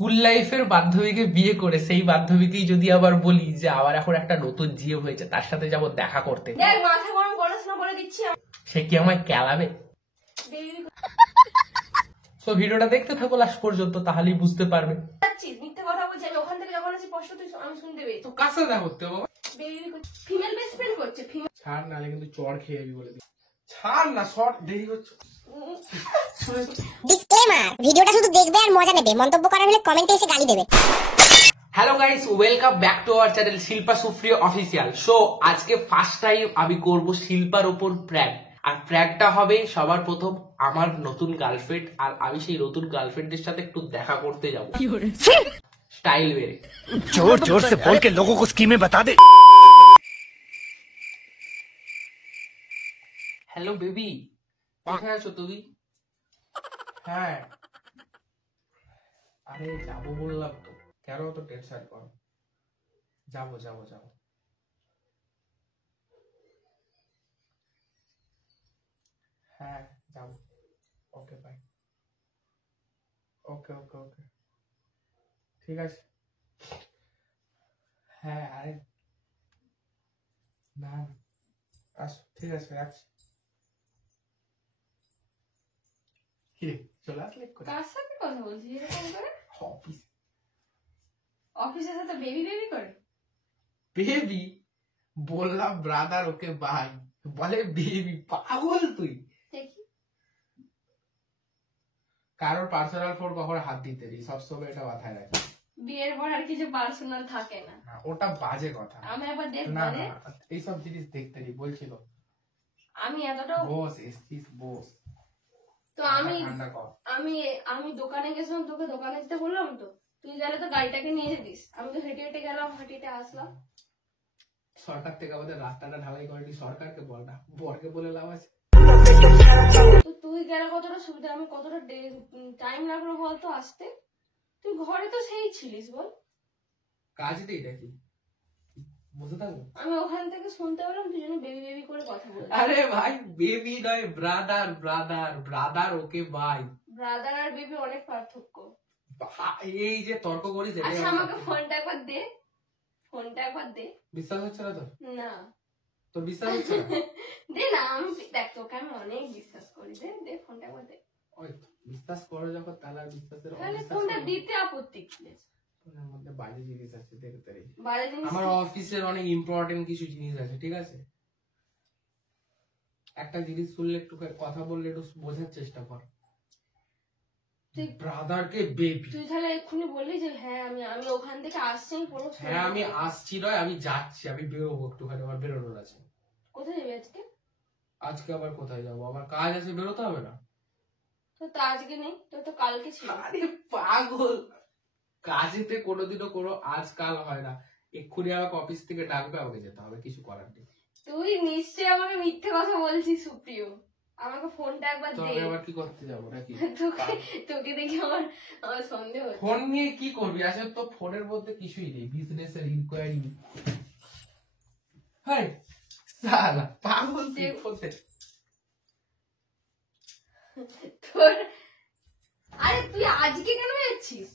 School লাইফের বান্ধবীকে বিয়ে করে সেই বান্ধবীকেই যদি আবার বলি যে আবার এখন একটা নতুন জিও হয়েছে তার সাথে যাব দেখা করতে, দেখ মাথা গরম পড়াশোনা করে দিচ্ছি সে কি আমায় কেলাবে? তো ভিডিওটা দেখতে থাকো লাস্ট পর্যন্ত, তাহলেই বুঝতে পারবে। মিথ্যে কথা বলছি আমি, ওখান থেকে যখন আসি স্পষ্ট তুই আমি শুনতে পেয়েছি। তো কার সাথে দেখা করতে হবে? ফিমেল বেস্ট ফ্রেন্ড করছে। ছাড়, নালে কিন্তু চড় খেয়ে যাবি বলে দিই। ছাড় না, শর্ট দেরি হচ্ছে। ডিসক্লেমার, ভিডিওটা শুধু দেখবে আর মজা নেবে, মন্তব্য করার হলে কমেন্টে এসে গালি দেবে। Hello guys, welcome back to our channel Shilpa সুপ্রিয় অফিসিয়াল। সো আজকে ফার্স্ট টাইম আমি করব শিল্পার উপর প্র্যাঙ্ক। আর প্র্যাঙ্কটা হবে সবার প্রথম আমার নতুন গার্লফ্রেন্ড, আর আমি সেই নতুন গার্লফ্রেন্ডের সাথে একটু দেখা করতে যাব স্টাইল বেরে। जोर जोर से बोल के लोगों को स्कीमें बता दे। হ্যালো বেবি, কোথায় আছো তুমি? হ্যাঁ, আরে যাবো বললাম তো, কেন তো টেনশন করো? যাবো যাবো যাবো। হ্যাঁ যাবো। Okay bye. ওকে ওকে ওকে, ঠিক আছে। হ্যাঁ আরে না, আসো, ঠিক আছে, রাখছি। কিরে চলে আসলে? কার সাথে কথা বলছি এরকম করে? অফিস। অফিসের সাথে বেবি বেবি করে? বেবি বললাম ব্রাদার, ওকে ভাই বলে বেবি। পাগল তুই? দেখি কারোর পার্সোনাল ফোন কখনো হাত দিতে নেই, সবসময় এটা মাথায় রাখি। বিয়ের পর আর কিছু পার্সোনাল থাকে না। ওটা বাজে কথা। আমি আবার দেখ না মানে না, এইসব জিনিস দেখতে নেই বলছিল। আমি এতটাও বস এসছিস, বস। তো আমি ঠান্ডা কর। আমি আমি দোকানে গেছিলাম, তোকে দোকানে যেতে বললাম তো, তুই গেলে তো গাড়িটাকে নিয়ে যেতিস, আমি তো হেঁটে হেঁটে গেলাম, হেঁটে হেঁটে আসলাম। সরকার থেকে আমাদের রাস্তাটা ঢালাই করেনি, সরকারকে বল না, বরকে বলে লাভ আছে? তো তুই গেলে কতটা সুবিধা, আমি কতটা টাইম লাগলো বলতো আসতে? তুই ঘরে তো সেই ছিলিস বল। কাজ নেই নাকি, বসে থাকবো? আমি ওখান থেকে শুনতে পেলাম দুজনে বেবি বেবি করে কথা বলছে। আরে ভাই, বেবি নয়, ব্রাদার ব্রাদার ব্রাদার, ওকে ভাই। ব্রাদার আর বেবি অনেক পার্থক্য। এই যে তর্ক করিস, এটাই আচ্ছা আমার আমাকে সবথেকে- ফোনটা একবার দে, ফোনটা একবার দে। বিশ্বাস হচ্ছে না তোর? না তোর বিশ্বাস হচ্ছে না? দে না, আমি দেখ তোকে আমি অনেক বিশ্বাস করি, দে দে ফোনটা একবার দে। ওই তো, বিশ্বাস করো যখন, তাহলে আর বিশ্বাসের তাহলে অবিশ্বাস ফোনটা করো না। দিতে আপত্তি কি আছে? ফোনের মধ্যে বাজে জিনিস আছে, দেখতে নেই। বাইরে জিনিস আমার অফিসের অনেক ইম্পর্টেন্ট কিছু জিনিস আছে, ঠিক আছে? একটা জিনিস শুনলে একটু কথা বললে একটু বোঝার চেষ্টা কর। তুই- ব্রাদারকে বেবি। তুই তাহলে এক্ষুনি বললি যে হ্যাঁ আমি আমি ওখান থেকে আসছি পুরো। হ্যাঁ আমি আসছি নয়, আমি যাচ্ছি, আমি বেরোবো একটুখানি, আমার বেরোনোর আছে। কোথায় যাবি আজকে? আজকে আবার কোথায় যাবো? আমার কাজ আছে, বেরোতে হবে না? তো তা আজকে নেই, তোর তো কালকে ছিল। আরে পাগল, কাজেতে কোনোদিনও কোনো আজকাল হয় না। এক্ষুনি আমাকে অফিস থেকে ডাকবে, আমাকে যেতে হবে, কিছু করার নেই। তুই নিশ্চয়ই আমাকে মিথ্যে কথা বলছিস সুপ্রিয়, আমাকে ফোনটা একবার তো দে। আমি আবার কি করতে যাবো নাকি? তোকে তোকে দেখে আমার আমার সন্দেহ হচ্ছে। ফোন নিয়ে কি করবি? আসলে তো ফোনের মধ্যে কিছুই নেই, বিজনেসের ইনকোয়ারি। হাই সালা পাগল তুই ফোনতে। তোর আরে তুই আজকে কেন যাচ্ছিস?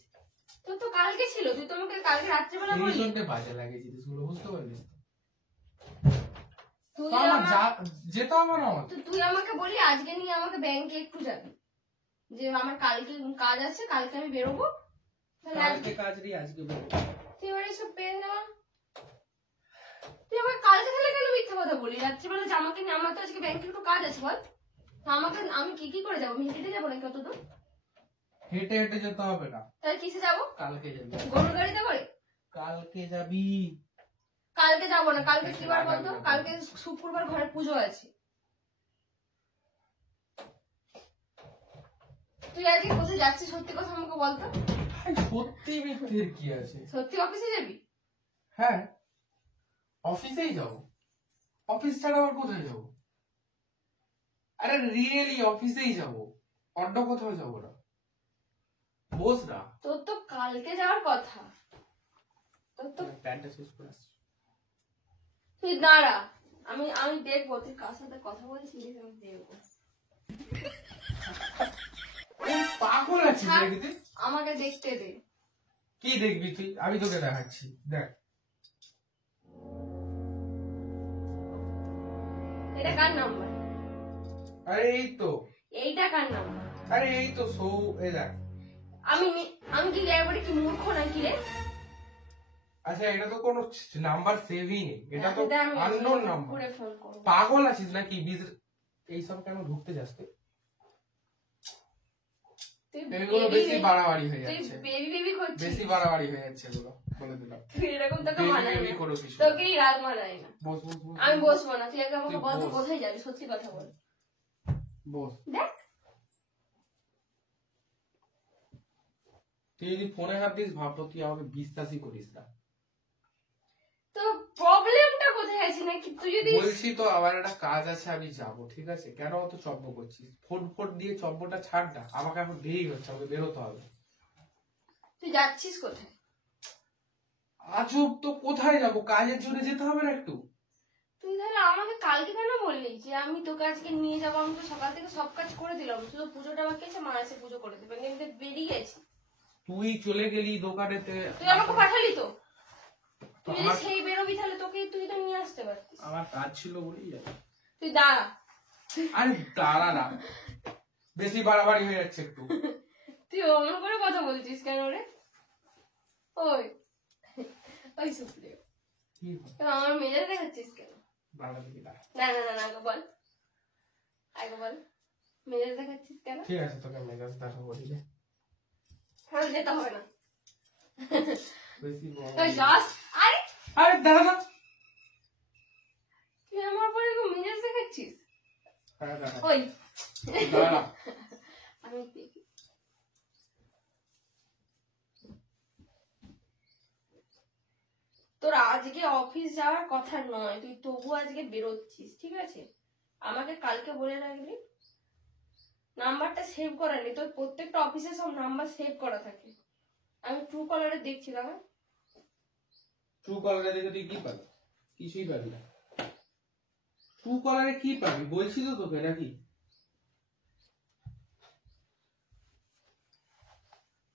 তোর তো কালকে ছিল, তুই তো আমাকে কালকে রাত্রেবেলা এই বললি। জন্য বাজে লাগে জিনিসগুলো, বুঝতে পারলি? তুই তো আমার আমার- যেতে হবে না আমার। তো তুই আমাকে বলি আজকে নিয়ে আমাকে ব্যাংকে একটু যাবি, যে আমার কালকে কাজ আছে, কালকে আমি বেরোবো। তাহলে কালকে আজকে কাজ নেই, আজকে বেরোবো। তুই এবার এসব পেয়ে নেওয়া। তুই আমার কালকে তাহলে কেন মিথ্যা কথা বলি? রাত্রিবেলা যে আমাকে নিয়ে, আমার তো আজকে ব্যাংকে একটু কাজ আছে বল। তো আমাকে আমি কি কি করে যাবো? আমি হেঁটে যাবো নাকি কত দূর? হেঁটে হেঁটে যেতে হবে না, তাহলে কিসে যাবো? কালকে যাবি। গরুর গাড়িতে করে? কালকে যাবি। কালকে যাবো না, কালকে কি বার বলতো? কালকে শুক্রবার ঘরে পুজো আছে। তুই আজকে কোথায় যাচ্ছিস সত্যি কথা আমাকে বলতো। ভাই, সত্যি মিথ্যের কি আছে? সত্যি অফিসে যাবি? হ্যাঁ, অফিসেই যাবো। অফিস ছাড়া আবার কোথায় যাবো? আরে রিয়েলি অফিসেই যাবো, অন্য কোথাও যাবো না। বস না। তোর তো কালকে যাওয়ার কথা। তোর তো প্যান্টটা শেষ করে আসছি। তুই দাঁড়া, আমি আমি দেখবো তুই কার সাথে কথা বলছিস, আমি দেখবো। পাগল আছিস নাকি তুই? আমাকে দেখতে দে। কি দেখবি তুই? আমি তোকে দেখাচ্ছি, দেখ। এটা কার নাম্বার? আরে এই তো, এইটা কার নাম্বার? আরে এই তো সৌ, এই দেখ। আমি কি একবারে কি মূর্খ নাকি রে? আচ্ছা, এটা তো কোনো নাম্বার সেভই নেই, এটা তো আননোন নাম্বার। ঘুরে ফোন করব। পাগল আছিস নাকি? এইসব কেন ঢুকতে যাস তুই? এগুলো বেশি বাড়াবাড়ি হয়ে তুই যাচ্ছে, বেবি বেবি করছিস। বেশি বাড়াবাড়ি হয়ে যাচ্ছে এগুলো, বলে দিলাম। তুই এরকম তোকে বেবি মানায় বেবি না। করো কিছু। তোকেই রাত মানায় না। বস বস বস। আমি বসবো না, তুই আগে আমাকে তুই বল তুই বস। কোথায় যাবি, সত্যি কথা বল। বস। দেখ তুই যদি ফোনে হাত দিস ভাবতো তুই আমাকে বিশ্বাসই করিস না। তো প্রবলেমটা কোথায় আছে নাকি? তুই যদি বলছি তো আমার একটা কাজ আছে, আমি যাবো, ঠিক আছে? কেন অত চব্য করছিস? ফোন ফোন দিয়ে চব্যটা ছাড় না, আমাকে এখন দেরি হচ্ছে, আমাকে বেরোতে হবে। তুই যাচ্ছিস কোথায়? আজব তো, কোথায় যাবো? কাজের জন্য যেতে হবে না একটু? তুই তাহলে আমাকে কালকে কেন বললি যে আমি তোকে আজকে নিয়ে যাবো? আমি তো সকাল থেকে সব কাজ করে দিলাম, শুধু পুজোটা বাকি আছে, মা এসে পুজো করে দেবে। আমি বেরিয়ে গেছি, তুই চলে গেলি দোকানেতে। তুই আমাকে পাঠালি তো। তুই যদি আমার- সেই বেরোবি তাহলে তুই তো নিয়ে আসতে পারতিস। আমার কাজ ছিল বলেই যাবে। তুই দাঁড়া। আরে দাঁড়া না, বেশি বাড়াবাড়ি হয়ে যাচ্ছে একটু। তুই অমন করে কথা বলছিস কেন রে? ওই ওই সুপ্রিয়, কি হয়? তুই আমার মেজাজ দেখাচ্ছিস কেন? দাঁড়া দেখি, দাঁড়া। না না না না, আগে বল, আগে বল, মেজাজ দেখাচ্ছিস কেন? ঠিক আছে, তোকে মেজাজ দেখা বলি রে। হ্যাঁ, যেতে হবে না। বেশি বড়- ওই যাস। আরে আরে দাঁড়া না। তুই আমার পরে মেজাজ দেখাচ্ছিস। দাঁড়া, দাঁড়া। ওই দাঁড়া। আমি দেখি। তোর আজকে অফিস যাওয়ার কথা নয়, তুই তবু আজকে বেরোচ্ছিস, ঠিক আছে? আমাকে কালকে বলে রাখবি, নাম্বারটা সেভ করা নেই। তোর প্রত্যেকটা অফিসে সব নাম্বার সেভ করা থাকে। আমি ট্রু কলারে দেখছিলাম। ট্রু কলারে দেখে তুই কি পাবি? কিছুই পাবি না। ট্রু কলারে কি পাবি বলছি তো তোকে, নাকি?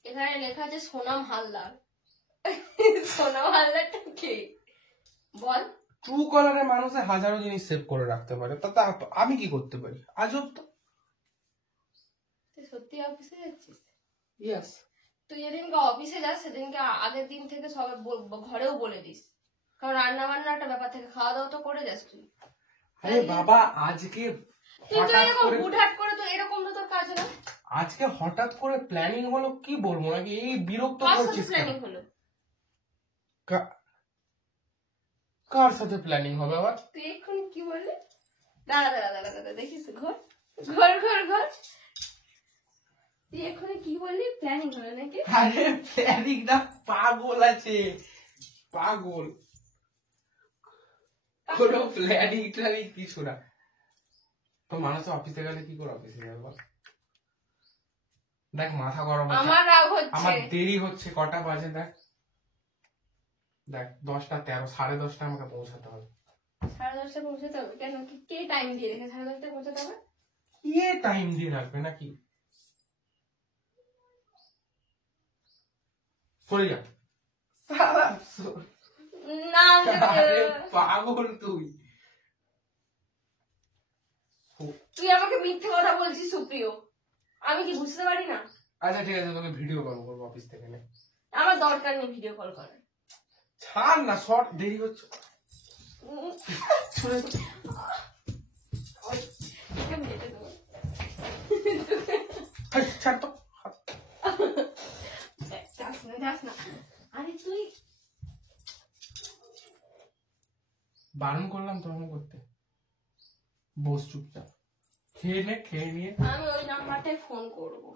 এখানে লেখা আছে সোনাম হালদার। সোনাম হালদারটা কে বল? ট্রু কলারে মানুষে হাজারো জিনিস সেভ করে রাখতে পারে, তা আমি কি করতে পারি? আজব তো। তুই সত্যি অফিসে যাচ্ছিস? ইয়েস। তুই যেদিনকে অফিসে যাস সেদিনকে আগের দিন থেকে সবাই ঘরেও বলে দিস, কারণ রান্না বান্না একটা ব্যাপার থেকে, খাওয়া দাওয়া তো করে যাস তুই। আরে বাবা, আজকে কিন্তু হঠাৎ এরকম করে, হুটহাট করে তো এরকম তো তোর কাজ না। আজকে হঠাৎ করে প্ল্যানিং হলো, কি বলবো নাকি? এই বিরক্ত কার সাথে করছিস কেন? প্ল্যানিং হলো? কার সাথে প্ল্যানিং হবে আবার? তুই এক্ষুনি কি বললি? দাঁড়া দাঁড়া দাঁড়া দাঁড়া, দেখিস ঘর ঘর ঘর ঘর। তুই এক্ষুনি কি বললি? প্ল্যানিং হলো নাকি? আরে প্ল্যানিং না, পাগল আছে, পাগল। কোনো প্ল্যানিং ট্যানিং কিছু না। তো মানুষ অফিসে গেলে কি করে অফিসে যাবে বল? দেখ মাথা গরম হচ্ছে, আমার রাগ হচ্ছে। আমার দেরি হচ্ছে, কটা বাজে দেখ, দেখ 10:13, 10:30 আমাকে পৌঁছাতে হবে। 10:30 পৌঁছাতে হবে কেন? কে টাইম দিয়ে রেখে 10:30 পৌঁছাতে হবে? কে টাইম দিয়ে রাখবে নাকি? সরে যা সারা, না আরে পাগল তুই। তুই আমাকে মিথ্যে কথা বলছিস সুপ্রিয়, আমি কি বুঝতে পারি না? আচ্ছা ঠিক আছে, তোকে ভিডিও কল করবো অফিস থেকে। নে, আমার দরকার নেই ভিডিও কল করার। ছাড় না, শর্ট, দেরি হচ্ছে। সরে যা। ওই, আমি যেতে দেবো। হাই, ছাড় তো। যাস না যাস না। আরে তুই বারণ করলাম তখন করতে। বস চুপচাপ, খেয়ে নে, খেয়ে নিয়ে আমি ওই নাম্বারটায় ফোন করবো।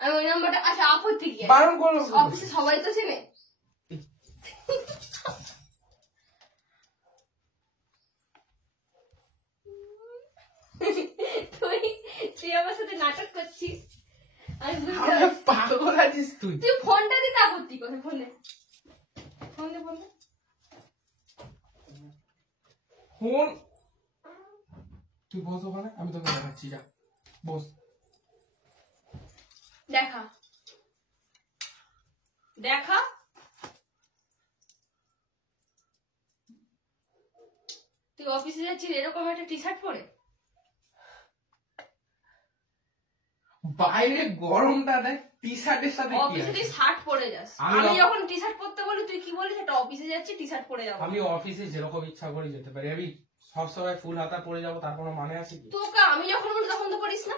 আমি ওই নাম্বারটা, আচ্ছা আপত্তি কি আছে? বারণ করলাম তো। অফিসে সবাই তো চেনে। তুই আমার সাথে নাটক করছিস, আমি বুঝতে আরে পারছি। পাগল আছিস তুই। তুই ফোনটা দিতে আপত্তি কোথায়? ফোন দে ফোন দে ফোন দে। ফোন, তুই বস ওখানে, আমি তোকে দেখাচ্ছি, যা বস। দেখা দেখা তুই অফিসে যাচ্ছিস এরকম একটা টি শার্ট পরে? বাইরে গরমটা দেখ, টি শার্টের সাথে কি অফিসে তুই আছে? শার্ট পরে যাস, আমি আমি যখন টি শার্ট পরতে বলি তুই কি বলিস, একটা অফিসে যাচ্ছি টি শার্ট পরে যাবো। আমি অফিসে যেরকম ইচ্ছা করি যেতে পারি, আমি সবসময় ফুল হাতা পরে যাবো তার কোনো মানে আছে কি? তোকে আমি যখন বলি তখন তো করিস না।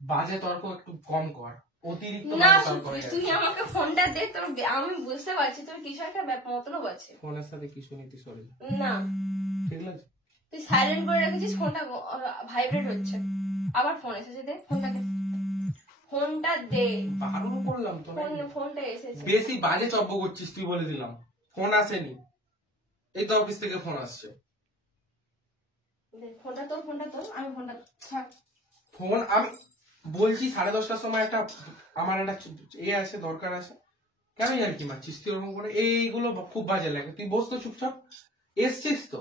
বাজে তর্ক একটু কম কর, অতিরিক্ত না বাজে তর্ক হয়ে তুই যাচ্ছে। আমাকে ফোনটা দে, তোর আমি বুঝতে পারছি তোর কিছু একটা মতলব আছে। ফোনের সাথে কি শুনিতি সরে যা, না ঠিক আছে? তুই সাইলেন্ট করে রেখেছিস, ফোনটা ভাইব্রেট হচ্ছে, আবার ফোন এসেছে, দে ফোনটাকে, ফোনটা দে। বারণ করলাম তো নাকি? ফোনটা এসেছে। বেশি বাজে চব্য করছিস তুই, বলে দিলাম। ফোন আসেনি, এই তো অফিস থেকে ফোন আসছে। দে ফোনটা তোর, আমি ফোনটা ছাড়। ফোন আমি বলছি 10:30টার সময় আমার একটা আছে, দরকার আছে। কেন আর কি মারছিস তুই ওরকম করে? এইগুলো খুব বাজে লাগে। তুই বস তো চুপচাপ, এসছিস তো,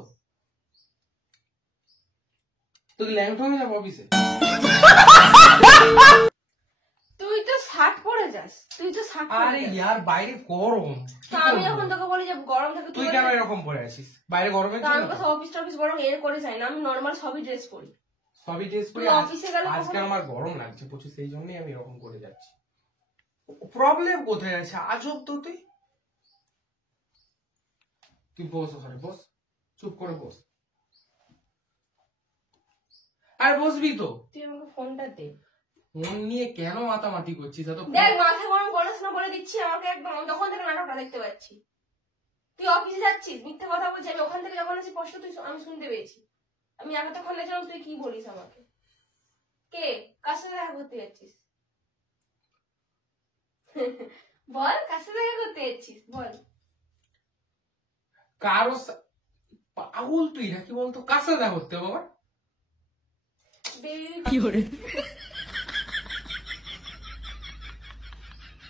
তুই ল্যাংট হয়ে যাবো অফিসে। তুই তো শার্ট পরে যাস, তুই তো শার্ট পরে আরে যাস। ইয়ার বাইরে গরম, তো আমি যখন তোকে বলি যে গরম থাকে তুই কেন এরকম পরে আছিস? বাইরে গরমের তো আমি জন্য? কোথাও অফিস টফিস গরম এর করে যাই না, আমি নর্মাল সবই ড্রেস পরি। সবই ড্রেস পরে তুই অফিসে গেলে আজকে কখনো- আমার গরম লাগছে প্রচুর, সেই জন্যই আমি এরকম করে যাচ্ছি। প্রবলেম কোথায় আছে আজব তো? তুই বস ওখানে, বস, চুপ করে বস। আর বসবি তো? তুই আমাকে ফোনটা দে। ফোন নিয়ে কেন মাতামাতি করছিস এত? দেখ মাথা গরম করিস না বলে দিচ্ছি আমাকে একদম, আমি তখন থেকে নাটকটা দেখতে পাচ্ছি। তুই অফিসে যাচ্ছিস, মিথ্যা কথা বলছিস, আমি ওখান থেকে যখন আসি স্পষ্ট আমি শুনতে পেয়েছি। আমি এতক্ষণ দেখলাম তুই কি বলিস আমাকে। কে কার সাথে দেখা করতে যাচ্ছিস? বল কার সাথে দেখা করতে যাচ্ছিস বল। কারো পাগল তুই নাকি বলতো? কার সাথে দেখা করতে বাবা?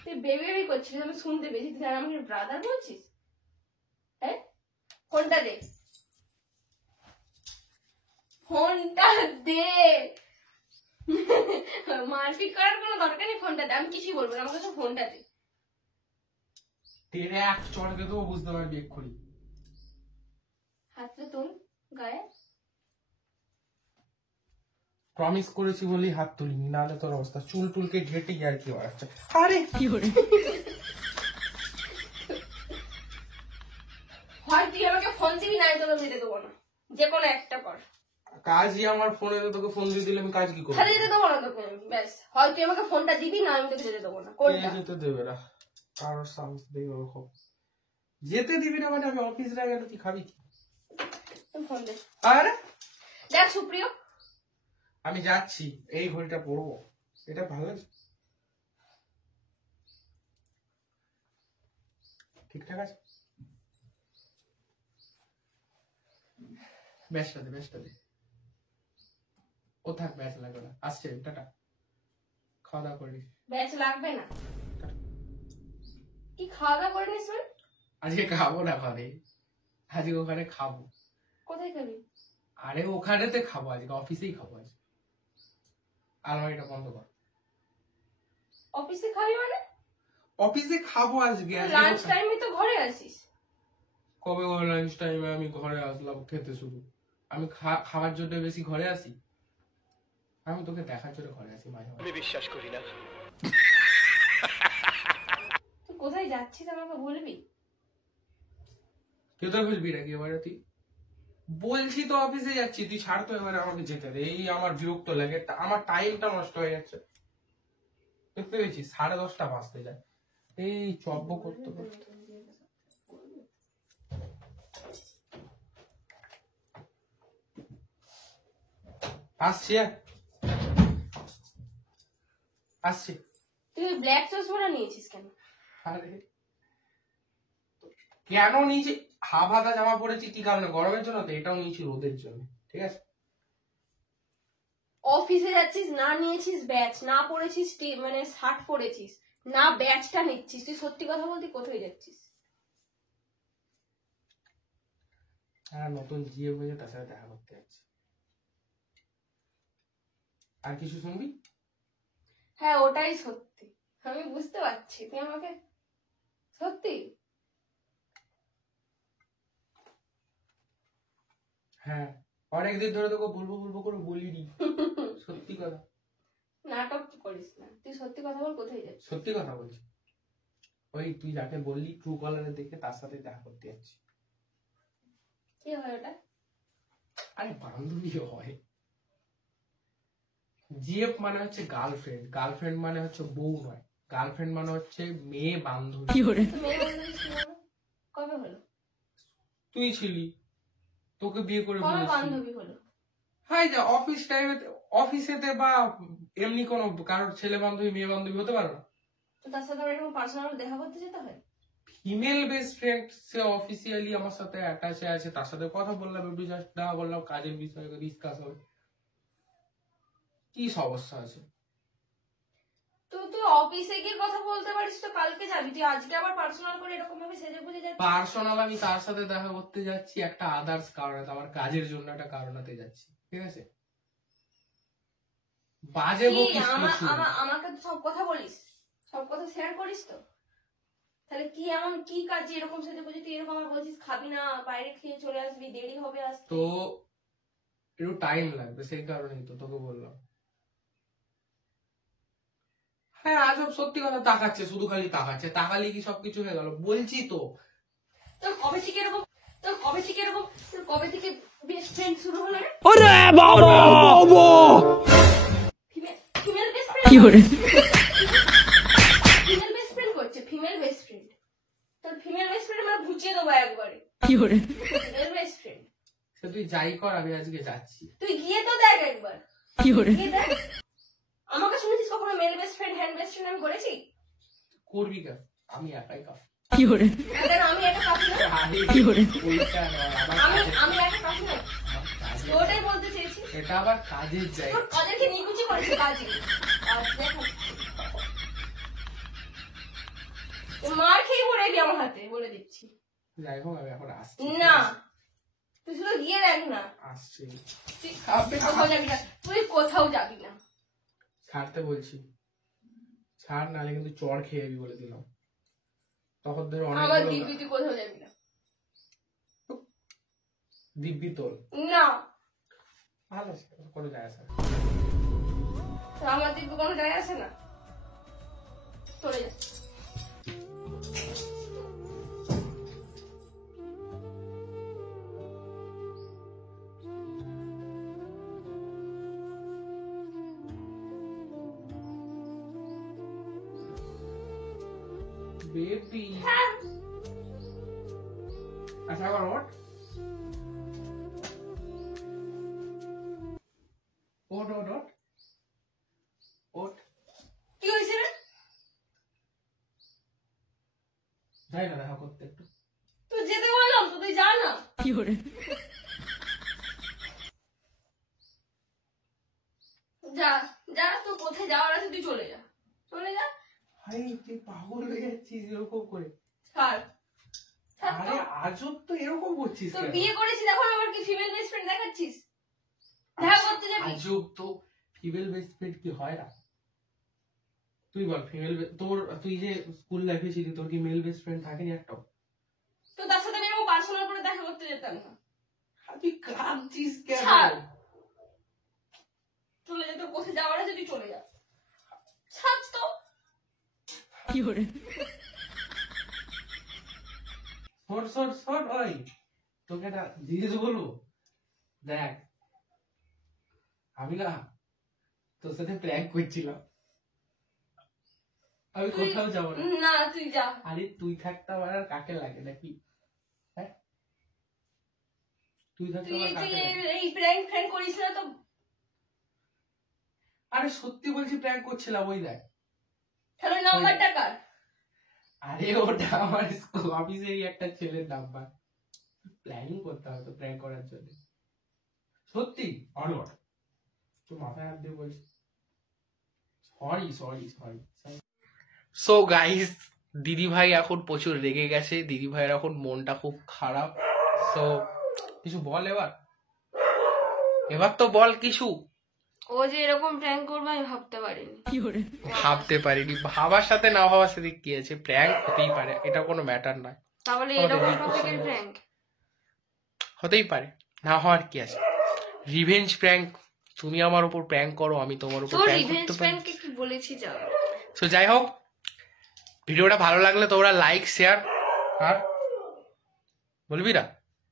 তুই বেবি বেবি করছিস, আমি শুনতে পেয়েছি। তুই আর আমাকে ব্রাদার বলছিস? হ্যাঁ ফোনটা দে, ফোনটা দে। মারপিট করার কোনো দরকার নেই, ফোনটা দে। আমি কিছুই বলবো না, আমাকে শুধু ফোনটা দে। টেনে এক চড় দিয়ে দেবো, বুঝতে পারবি এক্ষুনি। হাতটা তোল গায়ে। প্রমিস করেছি বলেই হাত তুলিনি, নাহলে তোর অবস্থা চুল টুলকে ঘেটে আর কি বাড়াচ্ছে। আরে হয় তুই আমাকে ফোন দিবি, না আমি তোকে দিতে দেবো না, যে কোনো একটা কর। কাজই আমার ফোনে, তোকে ফোন দিয়ে দিলে আমি কাজ কি করবো? খালি দিতে দেবো না তোকে আমি, ব্যাস। হয় তুই আমাকে ফোনটা দিবি, না আমি তোকে যেতে দেবো না, কোনটা? যেতে দেবে না, কারোর সাহস দেবে ওরকম যেতে দিবি না? মানে আমি অফিস গেলে তুই খাবি কি? তুই ফোন দে। আরে দেখ সুপ্রিয়, আমি যাচ্ছি, এই ঘড়িটা পরবো, এটা ভালো লাগছে, ঠিকঠাক আছে। ব্যাসটা দে, ও থাক, ব্যাস লাগবে না, আসছে, টাটা, খাওয়া দাওয়া করিস। ব্যাচ লাগবে না। কি খাওয়া দাওয়া করে নিস? আজকে খাবো না ঘরে, আজকে ওখানে খাবো। কোথায় খাবি? আরে ওখানেতে খাবো, আজকে অফিসেই খাবো। আজকে আলমারিটা বন্ধ কর। অফিসে খাবি মানে? অফিসে খাবো আজকে। লাঞ্চ টাইমে তো ঘরে আসিস। কবে লাঞ্চ টাইমে আমি ঘরে আসলাম খেতে? শুধু আমি খাওয়ার জন্য বেশি ঘরে আসি? আমি তোকে দেখার জন্য ঘরে আসি মাঝে মাঝে। আমি বিশ্বাস করি না। তুই কোথায় যাচ্ছিস আমাকে বলবি? কেউ তো বলবি নাকি এবারে? তুই বলছি তো অফিসে যাচ্ছি, তুই ছাড় তো এবারে, আমাকে যেতে দে। এই আমার বিরক্ত লাগে, আমার টাইমটা নষ্ট হয়ে যাচ্ছে। দেখতে পেয়েছি 10:30 বাজতে যায়, এই চব্য করতে করতে। আসছি আসছি। তুই ব্ল্যাক চশমাটা নিয়েছিস কেন? আরে কেন নিয়েছি? হাফ হাতা জামা পরেছি কি কারণে? গরমের জন্য তো। এটাও নিয়েছি রোদের জন্য, ঠিক আছে? অফিসে যাচ্ছিস, না নিয়েছিস ব্যাচ, না পরেছিস মানে শার্ট পরেছিস, না ব্যাচটা নিচ্ছিস। তুই সত্যি কথা বলতে কোথায় যাচ্ছিস? হ্যাঁ, নতুন জিএ হয়ে তার সাথে দেখা করতে যাচ্ছি। আর কিছু শুনবি? হ্যাঁ ওটাই সত্যি, আমি বুঝতে পারছি। তুই আমাকে সত্যি হ্যাঁ, অনেকদিন ধরে তোকে বলবো বলবো করে বলিনি, সত্যি কথা। নাটক করিস না, তুই সত্যি কথা বল, কোথায় যাচ্ছিস? সত্যি কথা বলছি, ওই তুই যাকে বললি ট্রু কলারে দেখে তার সাথে দেখা করতে যাচ্ছি। কি হয় ওটা? আরে বান্ধবী হয়। জিএফ মানে হচ্ছে গার্লফ্রেন্ড, গার্লফ্রেন্ড মানে হচ্ছে বউ নয়, গার্লফ্রেন্ড মানে হচ্ছে মেয়ে বান্ধবী। তো মেয়ে বান্ধবী ছিল না? কবে হলো? তুই ছিলি, তোকে বিয়ে করে কবে বলেছি। বান্ধবী হলো? হ্যাঁ, যা অফিস টাইমে, অফিসেতে বা এমনি কোনো কারোর ছেলে বান্ধবী মেয়ে বান্ধবী হতে পারে না। তো তার সাথে আবার এরকম পার্সোনাল দেখা করতে যেতে হয়? ফিমেল বেস্ট ফ্রেন্ড, সে অফিসিয়ালি আমার সাথে অ্যাটাচে আছে, তার সাথে কথা বললাম, একটু জাস্ট দেখা করলাম, কাজের বিষয়ে ডিসকাস হবে, কি সমস্যা আছে? তো তুই অফিসে গিয়ে কথা বলতে পারিস তো, কালকে যাবি, তুই আজকে আবার পার্সোনাল করে এরকম ভাবে সেজে বুঝে যাচ্ছিস। পার্সোনাল আমি তার সাথে দেখা করতে যাচ্ছি একটা আদার্স কারণে, আমার কাজের জন্য একটা কারণে যাচ্ছি, ঠিক আছে? বাজে কি বকিস কিছু। আমাকে তো সব কথা বলিস, সব কথা শেয়ার করিস তো? তাহলে কি এমন কি কাজ যে এরকম সেজে বুঝে তুই এরকম আমার বলছিস খাবি না, বাইরে খেয়ে চলে আসবি, দেরি হবে আসতে? তো একটু টাইম লাগবে, সেই কারণেই তো তোকে বললাম। হ্যাঁ, আজব সত্যি কথা, তাকাচ্ছে, শুধু খালি তাকাচ্ছে, তাকালি কি সবকিছু হয়ে গেল? বলছি তো। তোর কবে থেকে এরকম তোর কবে থেকে বেস্ট ফ্রেন্ড শুরু হলো রে? Female best friend female best friend করছে, ফিমেল বেস্ট ফ্রেন্ড। তোর ফিমেল বেস্ট ফ্রেন্ড আমরা বুঝিয়ে দেবো একবারে। ফিমেল বেস্ট ফ্রেন্ড সে তুই যাই কর, আমি আজকে যাচ্ছি। তুই গিয়ে তো দেখ একবার, গিয়ে দেখ। আমাকে শুনেছিস কখনো মেল বেস্ট ফ্রেন্ড হ্যান্ড বেস্ট ফ্রেন্ড আমি করেছি? করবি কেন? আমি একাই কাজ। কেন আমি একা কাফি না? আমি একা কাফি না? ওটাই বলতে চেয়েছি। এটা আবার কাজের জায়গা। তোর কাজেরকে নিকুচি করেছে কাজে। মার খেয়ে পড়ে গিয়ে আমার হাতে, বলে দিচ্ছি। যাই হোক, আমি এখন আসছি। না, তুই শুধু গিয়ে দেখ না। আসছি। তুই কোথাও যাবি না, তুই কোথাও যাবি না। ছাড়তে বলছি, ছাড়, নাহলে কিন্তু চড় খেয়ে যাবি বলে দিলাম। তখন ধরে আমার অনেক দিব্যি, তুই কোথাও যাবি না। দিব্যি তোর না, ভালো আছে, কোনো যায় আসে না। আমার দিব্যি কোনো যায় আসে না, চলে যা। বেবি আচ্ছা, আবার ওঠ ওঠ ওঠ ওঠ ওঠ। কি হয়েছে রে? যাই না দেখা করতে একটু। তুই যেতে বললাম তো, তুই যা না। যা যা, তুই কোথায় যাওয়ার আছে তুই চলে যা, চলে যা। আরে তুই পাগল হয়ে যাচ্ছিস এরকম করে। ছাড়, আরে আজব তো এরকম করছিস তো কেন? বিয়ে করেছিস এখন আবার কি ফিমেল বেস্ট ফ্রেন্ড দেখাচ্ছিস? দেখা করতে যাবি? আজব তো, ফিমেল বেস্ট ফ্রেন্ড কি হয় না? তুই বল, ফিমেল তোর, তুই যে স্কুল লাইফে ছিলি, তোর কি মেল বেস্ট ফ্রেন্ড থাকেনি একটাও? তো তার সাথে আমি এরকম পার্সোনাল করে দেখা করতে যেতাম না। তুই কাঁদছিস কেন? ছাড়, চলে যা, তোর কোথায় যাওয়ার আছে তুই চলে যা, ছাড় তো। সর সর সর। ওই তোকে একটা জিনিস বলবো, দেখ, আমি না তোর সাথে প্র্যাঙ্ক করছিলাম, আমি কোথাও যাবো না। না তুই যা। আরে তুই থাকতে আমার আর কাকে লাগে নাকি? হ্যাঁ, তুই থাকতে তুই আমার তুই কাকে লাগে? এই প্র্যাঙ্ক ফ্র্যাঙ্ক করিস না তো। আরে সত্যি বলছি, প্র্যাঙ্ক করছিলাম, ওই দেখ। তাহলে নাম্বারটা কার? আরে ওটা আমার অফিসেরই একটা ছেলের নাম্বার। প্ল্যানিং করতে হবে তো প্র্যাঙ্ক করার জন্য। সত্যি অনর তো মাথায় হাত দিয়ে বলছি, sorry sorry sorry. So guys, দিদি ভাই এখন প্রচুর রেগে গেছে, দিদি ভাইয়ের এখন মনটা খুব খারাপ। সো কিছু বল এবার, এবার তো বল কিছু। ও যে এরকম প্র্যাঙ্ক করবে আমি ভাবতে পারিনি। ভাবতে পারিনি, ভাবার সাথে না ভাবার সাথে কি আছে, প্র্যাঙ্ক হতেই পারে, এটা কোনো ম্যাটার নয়। তাহলে এরকম টপিকের প্র্যাঙ্ক হতেই পারে, না হওয়ার কি আছে। রিভেঞ্জ প্র্যাঙ্ক, তুমি আমার উপর প্র্যাঙ্ক করো, আমি তোমার উপর তোর প্র্যাঙ্ক রিভেঞ্জ করতে পারি। প্র্যাঙ্কে কি বলেছি যাও। সো যাই হোক, ভিডিওটা ভালো লাগলে তোমরা লাইক শেয়ার, আর বলবি না?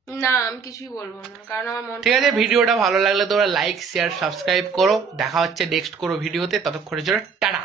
না আমি কিছুই বলবো না, কারণ আমার মন ঠিক আছে, ভিডিওটা ভালো লাগলে তোমরা লাইক শেয়ার সাবস্ক্রাইব করো। দেখা হচ্ছে নেক্সট কোনো ভিডিওতে, ততক্ষণের জন্য টাটা।